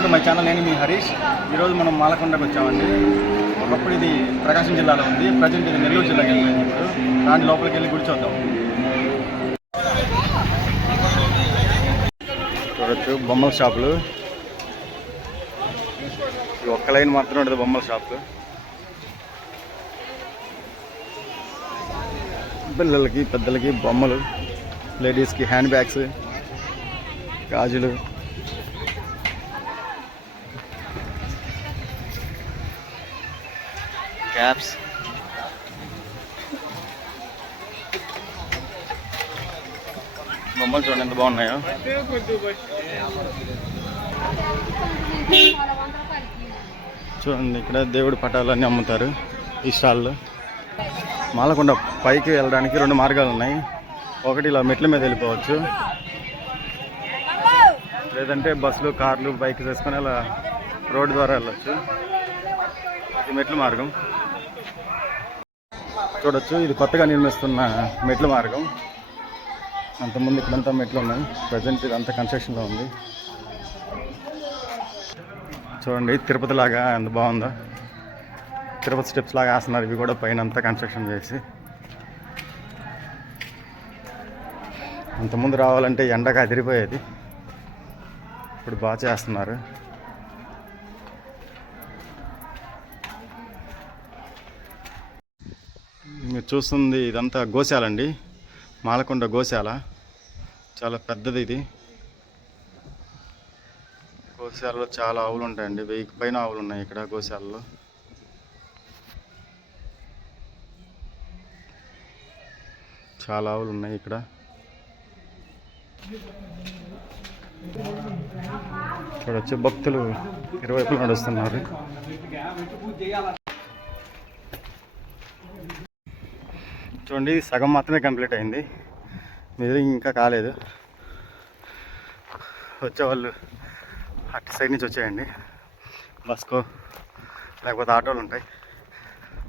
Welcome to my channel నేను మీ హరీష్. ఈరోజు మనం మాలకొండకు వచ్చామండి. ఒకప్పుడు ఇది ప్రకాశం జిల్లాలో ఉంది. ప్రజెంట్ ఇది నెల్లూరు జిల్లాకి వెళ్ళింది ఇప్పుడు. దాని లోపలికి వెళ్ళి గుడి చూద్దాం. చూడొచ్చు. బొమ్మల షాపులు. ఒక్క లైన్ మాత్రం ఉంటుంది బొమ్మల షాపు. పిల్లలకి పెద్దలకి బొమ్మలు లేడీస్కి హ్యాండ్ బ్యాగ్స్ గాజులు. క్యాప్స్ బొమ్మలు చూడండి ఎంత బాగున్నాయో. చూడండి ఇక్కడ దేవుడి పటాలన్నీ అమ్ముతారు ఈ స్టాల్లో మాలకొండ పైకి వెళ్ళడానికి రెండు మార్గాలు ఉన్నాయి. ఒకటి ఇలా మెట్ల మీద వెళ్ళిపోవచ్చు. లేదంటే బస్సులు కార్లు బైక్ చేసుకొని అలా రోడ్డు ద్వారా వెళ్ళొచ్చు. ఇది మెట్ల మార్గం. చూడొచ్చు. ఇది కొత్తగా నిర్మిస్తున్న మెట్ల మార్గం. అంతకుముందు ఇక్కడంతా మెట్లు ఉన్నాయి. ప్రజెంట్ ఇదంతా కన్స్ట్రక్షన్లో ఉంది. చూడండి తిరుపతి లాగా ఎంత బాగుందో. తిరుపతి స్టెప్స్ లాగా వేస్తున్నారు. ఇవి కూడా పైన అంతా కన్స్ట్రక్షన్ చేసి. అంతకుముందు రావాలంటే ఎండగా అదిరిపోయేది. ఇప్పుడు బాగా చేస్తున్నారు. మీరు చూస్తుంది ఇదంతా గోశాల అండి మాలకొండ గోశాల. చాలా పెద్దది ఇది. గోశాలలో చాలా ఆవులు ఉంటాయండి. వెయ్యికి పైన ఆవులు ఉన్నాయి ఇక్కడ గోశాలలో. చాలా ఆవులు ఉన్నాయి ఇక్కడ. ఇక్కడ వచ్చే భక్తులు ఇరువైపులు నడుస్తున్నారు. చూడండి సగం మాత్రమే కంప్లీట్ అయింది. మీద ఇంకా కాలేదు. వచ్చేవాళ్ళు అటు సైడ్ నుంచి వచ్చేయండి. బస్కో లేకపోతే ఆటోలు ఉంటాయి.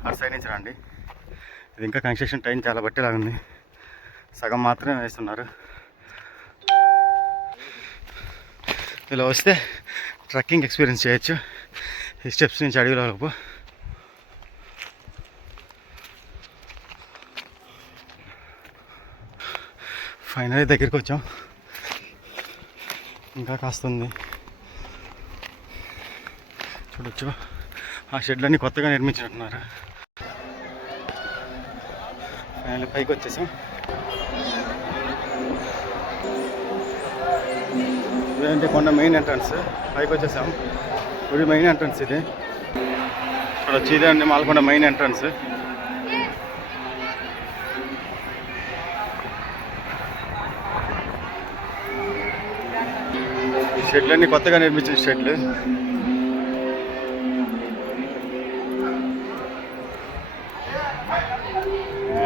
అటు సైడ్ నుంచి రండి. ఇది ఇంకా కన్స్ట్రక్షన్ టైం చాలా బట్టేలాగా ఉంది. సగం మాత్రమే వేస్తున్నారు. ఇలా వస్తే ట్రక్కింగ్ ఎక్స్పీరియన్స్ చేయొచ్చు. ఈ స్టెప్స్ నుంచి అడవిలోపు. ఫైనల్ దగ్గరికి వచ్చాం. ఇంకా కాస్తుంది. చూడొచ్చు. ఆ షెడ్లన్నీ కొత్తగా నిర్మించినట్టున్నారు. ఫైనల్ పైకి వచ్చేసాం. ఇదేంటి కొండ మెయిన్ ఎంట్రన్స్? పైకి వచ్చేసాం. గుడి మెయిన్ ఎంట్రన్స్ ఇది. ఇక్కడ వచ్చి ఇదే అండి మాల్కొండ మెయిన్ ఎంట్రన్స్. షెడ్లన్నీ కొత్తగా నిర్మించిన షెడ్లు.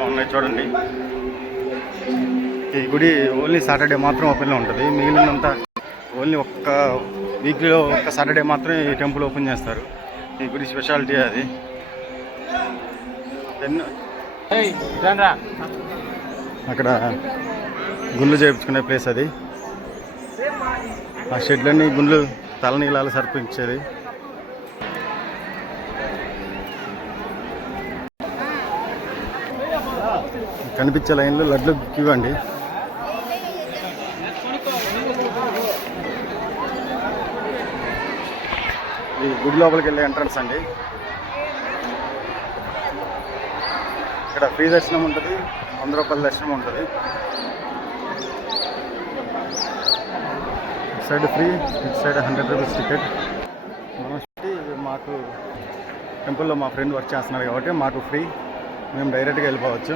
ఉన్నాయి చూడండి. ఈ గుడి ఓన్లీ సాటర్డే మాత్రం ఓపెన్లో ఉంటుంది. మిగిలినంతా ఓన్లీ ఒక్క వీక్లీలో ఒక్క సాటర్డే మాత్రమే ఈ టెంపుల్ ఓపెన్ చేస్తారు. ఈ గుడి స్పెషాలిటీ అది. అక్కడ గుండ్లు చేయించుకునే ప్లేస్ అది. ఆ షెడ్లన్నీ గుండ్లు తలనీలాలు సర్పించేది. కనిపించే లైన్లో లడ్లు ఇవ్వండి. అండి ఇది గుడి లోపలికి వెళ్ళే ఎంట్రన్స్ అండి. ఇక్కడ ఫ్రీ దర్శనం ఉంటుంది వంద రూపాయల దర్శనం ఉంటుంది. సైడ్ ఫ్రీ ఇటు సైడ్ హండ్రెడ్ రూపీస్ టికెట్. మాకు టెంపుల్లో మా ఫ్రెండ్ వర్క్ చేస్తున్నారు కాబట్టి మాకు ఫ్రీ. మేము డైరెక్ట్గా వెళ్ళిపోవచ్చు.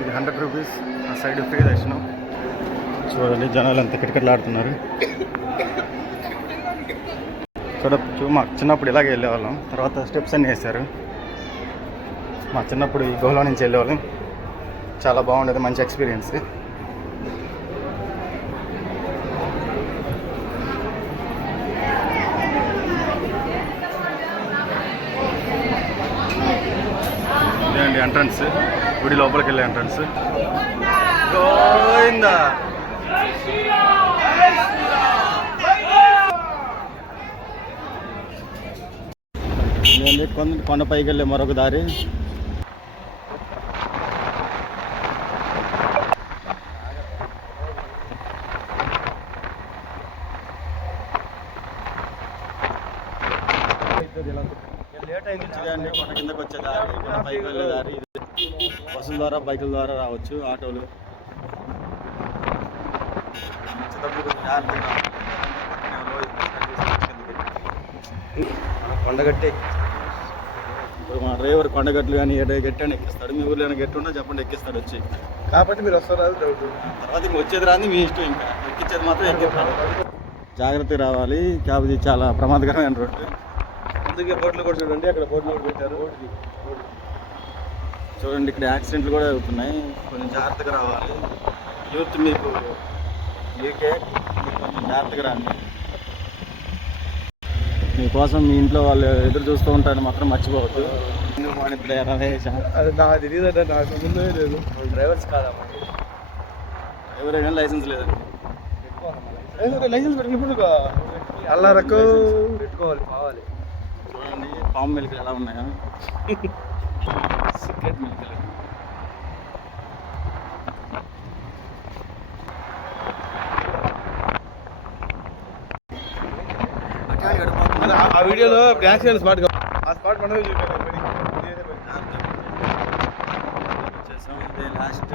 ఇది హండ్రెడ్ రూపీస్ ఆ సైడ్ ఫ్రీ దర్శనం. చూడండి జనాలు అంత కిటకిటలాడుతున్నారు. చూడచ్చు మాకు చిన్నప్పుడు ఇలాగే వెళ్ళేవాళ్ళం. తర్వాత స్టెప్స్ అన్నీ వేశారు. మా చిన్నప్పుడు ఈ గుహలో నుంచి వెళ్ళేవాళ్ళం. చాలా బాగుండేది మంచి ఎక్స్పీరియన్స్ ఎంట్రన్స్ గుడి లోపలికి వెళ్ళే ఎంట్రన్స్ గోవిందా! కొండ కొండ పైకి వెళ్ళే మరొక దారి. చూడండి కొండ కిందకి వచ్చే దారి కొండ పైకి వెళ్ళే దారి బస్సుల ద్వారా బైకుల ద్వారా రావచ్చు ఆటోలు. కొండగట్టే ఇప్పుడు మా డ్రైవర్ కొండగట్లు కానీ ఏ గట్టి అని ఎక్కిస్తాడు. మీ ఊర్లో ఏమైనా గట్టి ఉన్నా చెప్పండి ఎక్కిస్తాడు వచ్చి. కాబట్టి మీరు వస్తారా? డౌట్ తర్వాత ఇంక వచ్చేది రాని మీ ఇష్టం ఇంకా. ఎక్కించేది మాత్రం ఎక్కిస్తాడు. జాగ్రత్తగా రావాలి. క్యాబ్ ఇది చాలా ప్రమాదకరమైన రోడ్డు అందుకే బోట్లు కూడా చూడండి అక్కడ బోట్లు కూడా పెట్టారు. చూడండి ఇక్కడ యాక్సిడెంట్లు కూడా అవుతున్నాయి కొంచెం జాగ్రత్తగా రావాలి. యూత్ మీకు యూకే కొంచెం జాగ్రత్తగా రండి. మీకోసం మీ ఇంట్లో వాళ్ళు ఎదురు చూస్తూ ఉంటారని మాత్రం మర్చిపోవద్దు. అది నాకు తెలియదు అంటే నాకు ముందే లేదు డ్రైవర్స్ కాదమ్మా ఎవరైనా లైసెన్స్ లేదండి. లైసెన్స్ పెట్టినప్పుడు అల్లా రకం పెట్టుకోవాలి కావాలి. చూడండి. పాము మిల్కలు ఎలా ఉన్నాయా? సీక్రెట్ మిల్కలు ఆ వీడియోలో యాక్సిడెంట్ స్పాట్ ఆ స్పాట్ మనమే చూపించాలి వచ్చేసాం ఇదే లాస్ట్